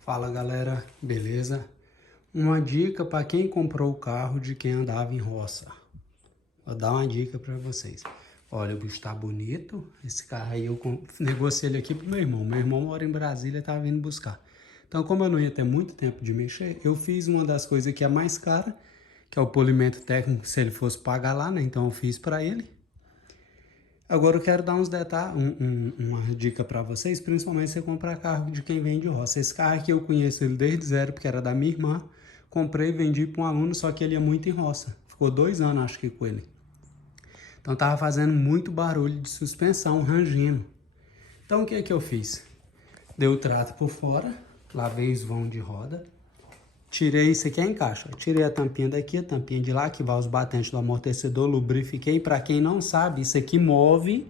Fala galera, beleza? Uma dica para quem comprou o carro de quem andava em roça. Vou dar uma dica para vocês. Olha, o bicho tá bonito. Esse carro aí eu negociei ele aqui pro meu irmão. Meu irmão mora em Brasília e tá vindo buscar. Então, como eu não ia ter muito tempo de mexer, eu fiz uma das coisas que é mais cara, que é o polimento técnico, se ele fosse pagar lá, né? Então eu fiz para ele. Agora eu quero dar uns detalhes, uma dica para vocês, principalmente se você comprar carro de quem vende roça. Esse carro aqui eu conheço ele desde zero, porque era da minha irmã. Comprei e vendi para um aluno, só que ele ia muito em roça. Ficou 2 anos, acho que, com ele. Então tava fazendo muito barulho de suspensão, rangindo. Então o que que eu fiz? Dei o trato por fora, lavei os vãos de roda. Tirei, isso aqui é em caixa, tirei a tampinha daqui, a tampinha de lá, que vai os batentes do amortecedor, lubrifiquei. Para quem não sabe, isso aqui move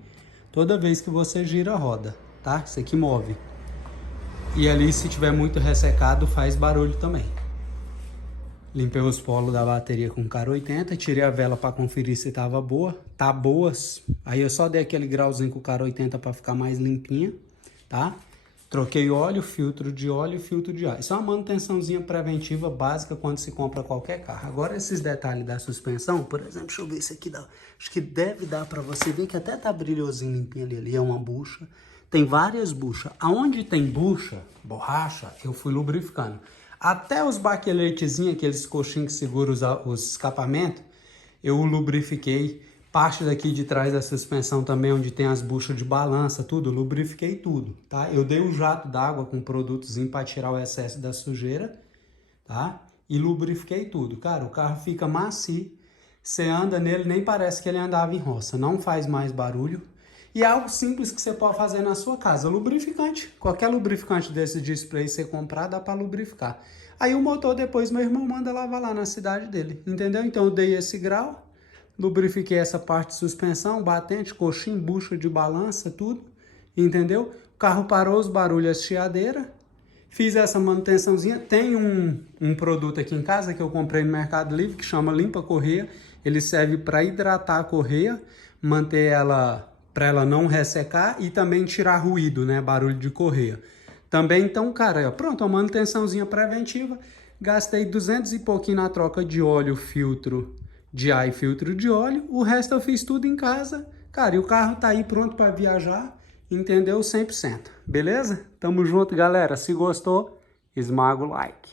toda vez que você gira a roda, tá? Isso aqui move. E ali, se tiver muito ressecado, faz barulho também. Limpei os polos da bateria com cara 80, tirei a vela para conferir se tava boa. Tá boas. Aí eu só dei aquele grauzinho com cara 80 para ficar mais limpinha, tá? Troquei óleo, filtro de óleo e filtro de ar. Isso é uma manutençãozinha preventiva básica quando se compra qualquer carro. Agora esses detalhes da suspensão, por exemplo, deixa eu ver esse aqui. Acho que deve dar para você ver que até tá brilhosinho, limpinho ali. Ali é uma bucha. Tem várias buchas. Aonde tem bucha, borracha, eu fui lubrificando. Até os baqueletezinhos, aqueles coxinhos que seguram os escapamentos, eu lubrifiquei. Parte daqui de trás da suspensão também, onde tem as buchas de balança, tudo, lubrifiquei tudo, tá? Eu dei um jato d'água com produtozinho para tirar o excesso da sujeira, tá? E lubrifiquei tudo. Cara, o carro fica macio, você anda nele, nem parece que ele andava em roça, não faz mais barulho. E é algo simples que você pode fazer na sua casa, lubrificante. Qualquer lubrificante desse de spray que você comprar, dá para lubrificar. Aí o motor depois meu irmão manda lavar lá na cidade dele, entendeu? Então eu dei esse grau, lubrifiquei essa parte de suspensão, batente, coxim, bucha de balança, tudo, entendeu? O carro parou os barulhos, as chiadeiras. Fiz essa manutençãozinha. Tem um produto aqui em casa que eu comprei no Mercado Livre que chama Limpa Correia. Ele serve para hidratar a correia, manter ela para ela não ressecar e também tirar ruído, né? Barulho de correia. Também, então, cara, pronto, uma manutençãozinha preventiva. Gastei 200 e pouquinho na troca de óleo, filtro de ar e filtro de óleo. O resto eu fiz tudo em casa. Cara, e o carro tá aí pronto para viajar, entendeu? 100%. Beleza? Tamo junto, galera. Se gostou, esmaga o like.